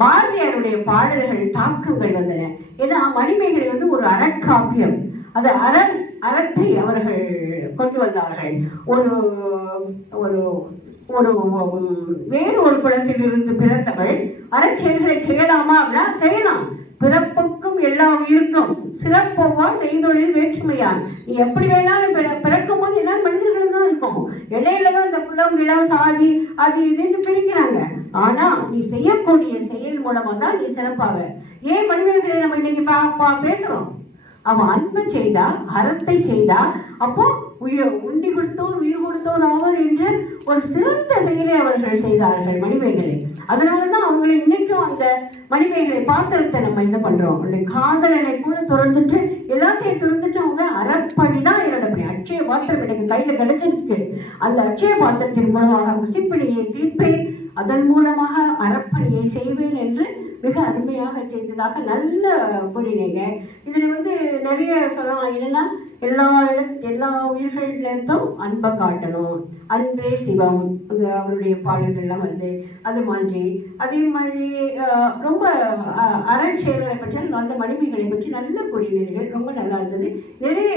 பாரதியாருடைய பாடல்கள் தாக்கங்கள் வந்தன. ஏன்னா மணிமேகலை ஒரு அறக்காப்பியம். அது அறத்தை அவர்கள் கொண்டு வந்தார்கள். ஒரு ஒரு ஒரு வேறு ஒரு குலத்தில் இருந்து பிறந்தவள் அறச்செயல்களை செய்யலாமா அப்படின்னா செய்யலாம். பிறப்புக்கும் எல்லா உயிருக்கும் சிறப்போவா செய்தொழில் வேற்றுமையான். நீ எப்படி வேணாலும் பிறக்கும் போது எல்லா மனிதர்களும் தான் இருக்கும். இடையில தான் இந்த குலம் இளம் சாதி அது இதுன்னு பிரிக்கிறாங்க. ஆனா நீ செய்யக்கூடிய செயல் மூலமா தான் நீ சிறப்பாக. ஏன் மனிதர்களை நம்ம இன்னைக்கு பேசுறோம்? அவன் அன்பு செய்தா, அறத்தை செய்தா, அப்போ உண்டி கொடுத்தோர் உயிர் கொடுத்தோர் ஆவர் என்று ஒரு சிறந்த செயலை அவர்கள் செய்தார்கள் மணிமேகலை. அதனாலதான் அவங்களை இன்னைக்கும் அந்த மணிமேகலை பாத்திரத்தை நம்ம என்ன பண்றோம்? அவங்களுடைய காதலனை கூட திறந்துட்டு எல்லாத்தையும் திறந்துட்டு அவங்க அறப்படிதான் என்னோட அட்சய பாத்திரம் எனக்கு கையில கிடைச்சிருக்கு. அந்த அட்சய பாத்திரத்தின் மூலமாக முசிப்பணியை தீர்ப்பேன், அதன் மூலமாக அறப்பணியை செய்வேன் என்று மிக அருமையாக செய்ததாக நல்ல கூறினீங்க. இதுல நிறைய சொல்லலாம். என்னன்னா எல்லா உயிர்களிலிருந்தும் அன்பை காட்டணும், அன்பே சிவம், அவருடைய பாடல்கள்லாம் அது மாதிரி அதே மாதிரி ரொம்ப அறச்செயல்களை பற்றி அந்த மணிமேகலை பற்றி நல்ல கூறினீர்கள். ரொம்ப நல்லா இருந்தது. நிறைய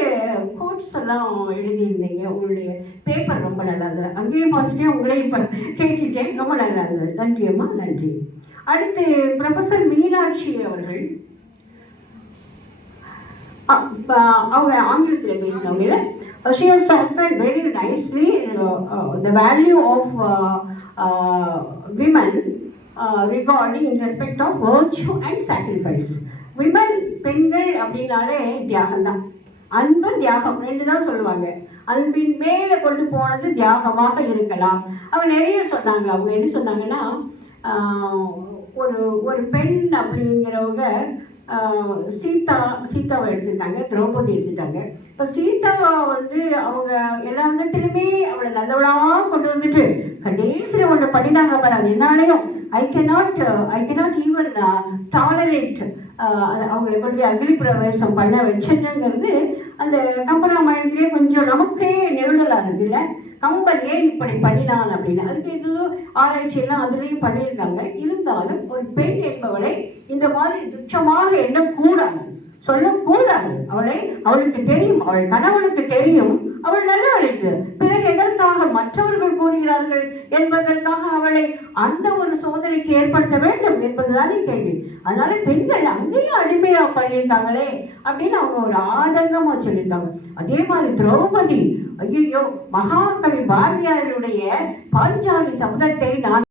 கோட்ஸ் எல்லாம் எழுதியிருந்தீங்க. உங்களுடைய பேப்பர் ரொம்ப நல்லா இருந்தது. அங்கேயும் பார்த்துட்டே உங்களையும் இப்போ கேட்டுட்டேன். ரொம்ப நல்லா இருந்தது. நன்றி அம்மா, நன்றி. அடுத்து ப்ரொஃபசர் மீனாட்சி அவர்கள் அவங்க ஆங்கிலத்தில் பேசினவங்க. She has talked very nicely the value of women regarding in respect of virtue and sacrifice. Women பெண்கள் அப்படின்னாலே தியாகம் தான். அன்பு தியாகம் ரெண்டு தான் சொல்லுவாங்க. அன்பின் மேல கொண்டு போனது தியாகமாக இருக்கலாம். அவங்க நிறைய சொன்னாங்க. அவங்க என்ன சொன்னாங்கன்னா, ஒரு பெண் அப்படிங்கிறவங்க சீதாவை எடுத்துட்டாங்க, திரௌபதி எடுத்துட்டாங்க. இப்போ சீதாவை அவங்க எல்லா விதத்திலுமே அவளை நல்லவளா கொண்டு வந்துட்டு கடைசியில் ஒன்று பண்ணினாங்க பாரு. அது என்னாலையும் ஐ cannot even tolerate அவங்களை கொண்டு அக்னி பிரவேசம் பண்ண வச்சதுங்கிறது அந்த கம்பராமாயணத்திலே கொஞ்சம் நமக்கே நெருடலாக இருக்குல்ல. கம்பன் ஏன் இப்படி பண்ணினான் அப்படின்னு அதுக்கு இது ஆராய்ச்சியெல்லாம் அதுலேயும் பண்ணியிருக்காங்க. இருந்தாலும் ஒரு பெண் என்பவளை இந்த மாதிரி துச்சமாக எண்ணக்கூடாது, சொல்லக்கூடாது. அவளுக்கு தெரியும், அவள் கணவனுக்கு தெரியும் அவள் நல்லவளுக்கு. பிறகு எதற்காக மற்றவர்கள் கூறுகிறார்கள் என்பதற்காக அவளை அந்த ஒரு சோதனைக்கு ஏற்படுத்த வேண்டும் என்பதுதானே கேள்வி. அதனால பெண்கள் அங்கேயும் அடிமையா பண்ணியிருக்காங்களே அப்படின்னு அவங்க ஒரு ஆதங்கமா சொல்லியிருக்காங்க. அதே மாதிரி திரௌபதி, ஐயோ, மகாகவி பாரதியாருடைய பாஞ்சாலி சபதத்தை நான்